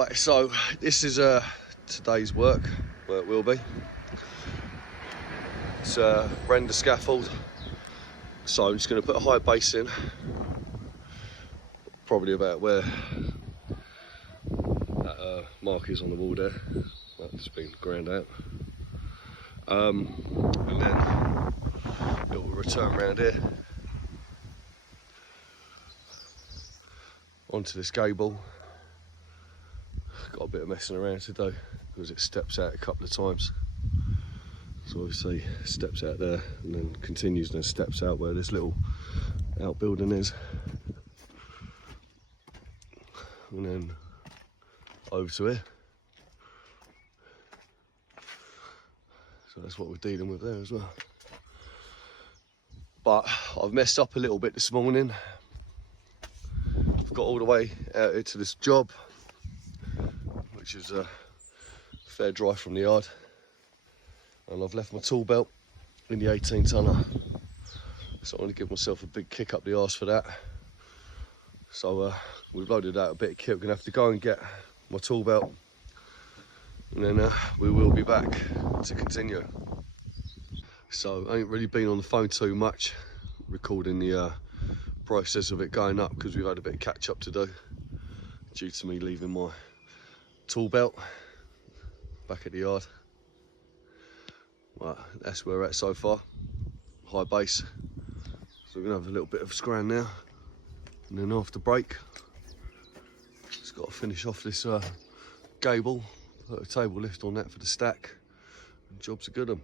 Right, so this is today's work, where it will be. It's render scaffold. So I'm just going to put a high base in, probably about where that mark is on the wall there. That's been ground out. And then it will return around here onto this gable. Got a bit of messing around to do because it steps out a couple of times. So obviously steps out there and then continues and then steps out where this little outbuilding is. And then over to here. So that's what we're dealing with there as well. But I've messed up a little bit this morning. I've got all the way out here to this job, which is a fair drive from the yard. And I've left my tool belt in the 18 tonner. So I want to give myself a big kick up the arse for that. So we've loaded out a bit of kit. We're gonna have to go and get my tool belt. And then we will be back to continue. So I ain't really been on the phone too much, recording the process of it going up, because we've had a bit of catch up to do due to me leaving my tool belt back at the yard. Well, that's where we're at so far, high base. So we're gonna have a little bit of a scran now, and then after break, just got to finish off this gable, put a table lift on that for the stack, and job's a good one.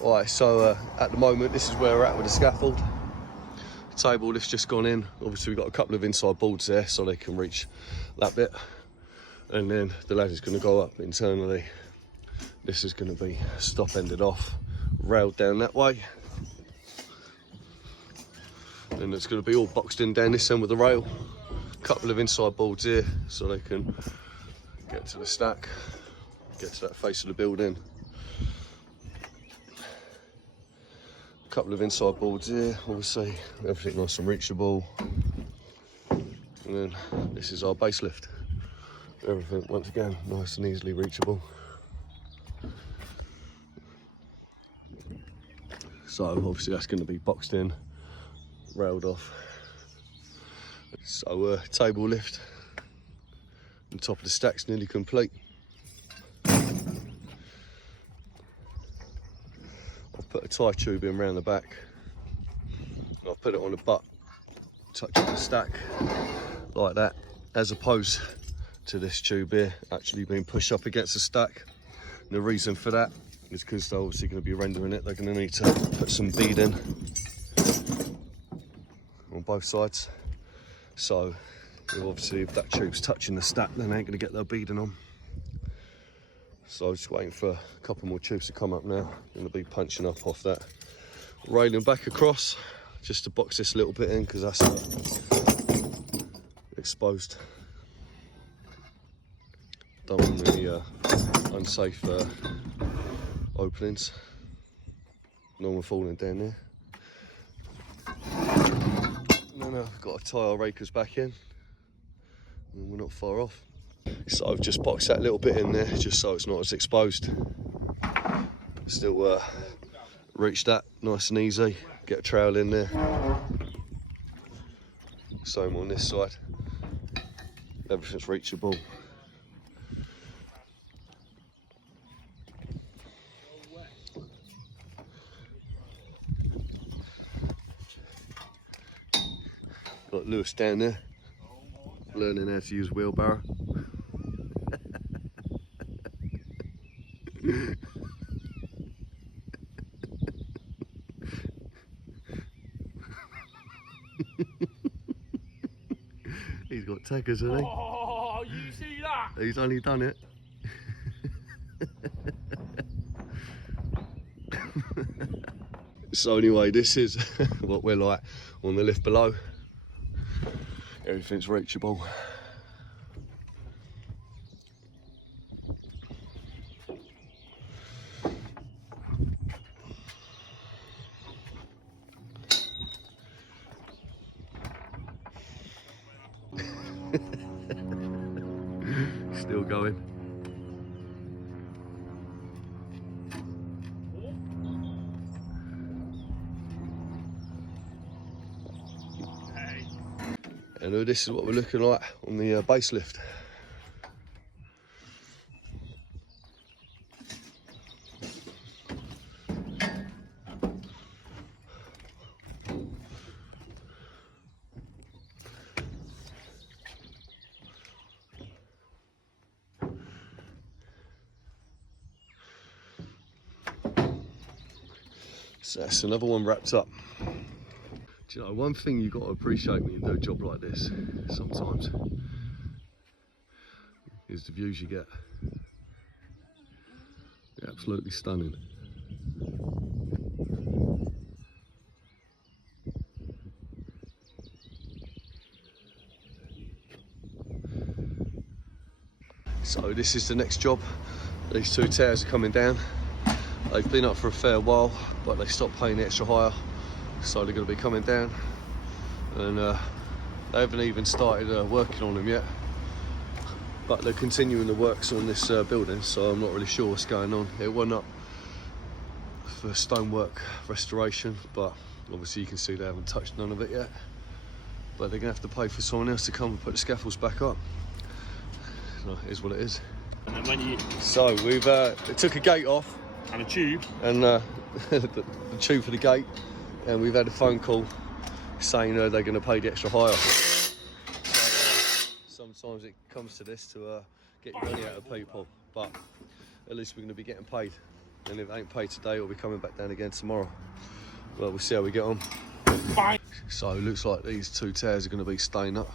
Alright, so at the moment this is where we're at with the scaffold. The table lift's just gone in. Obviously we've got a couple of inside boards there so they can reach that bit, and then the ladder's going to go up internally. This is going to be stop-ended off, railed down that way, and it's going to be all boxed in down this end with the rail. A couple of inside boards here so they can get to the stack, get to that face of the building. A couple of inside boards here, obviously everything nice and reachable. And then this is our base lift. Everything once again nice and easily reachable. So obviously that's going to be boxed in, railed off. So table lift on top of the stack's nearly complete. I've put a tie tube in around the back. I've put it on the butt, touching the stack like that, as opposed to this tube here actually being pushed up against the stack. And the reason for that is because they're obviously going to be rendering it. They're going to need to put some beading on both sides. So obviously if that tube's touching the stack, then they ain't going to get their beading on. So just waiting for a couple more tubes to come up now. Going to be punching up off that railing back across, just to box this little bit in because that's exposed. Don't want any unsafe openings. No one falling down there. No, I've got to tie our rakers back in, and we're not far off. So I've just boxed that little bit in there just so it's not as exposed. Still reach that nice and easy. Get a trowel in there. Same on this side. Everything's reachable. Got Lewis down there, learning how to use a wheelbarrow. He's got taggers, hasn't he? Oh, you see that? He's only done it. So anyway, this is what we're like on the lift below. Everything's reachable. Still going. Hey. And this is what we're looking like on the base lift. So that's another one wrapped up. Do you know, one thing you've got to appreciate when you do a job like this sometimes is the views you get. They're absolutely stunning. So this is the next job. These two towers are coming down. They've been up for a fair while, but they stopped paying the extra hire, so they're going to be coming down. And they haven't even started working on them yet, but they're continuing the works on this building, so I'm not really sure what's going on. It went up for stonework restoration, but obviously you can see they haven't touched none of it yet. But they're going to have to pay for someone else to come and put the scaffolds back up. So it is what it is. And then when you... So we've it took a gate off And a tube. and the tube for the gate, and we've had a phone call saying they're going to pay the extra hire. So sometimes it comes to this to get your money out of people, but at least we're going to be getting paid. And if it ain't paid today, it'll be coming back down again tomorrow. Well, we'll see how we get on. Fine. So it looks like these two towers are going to be staying up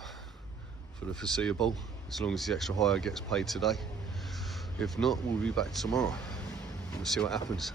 for the foreseeable, as long as the extra hire gets paid today. If not, we'll be back tomorrow. We'll see what happens.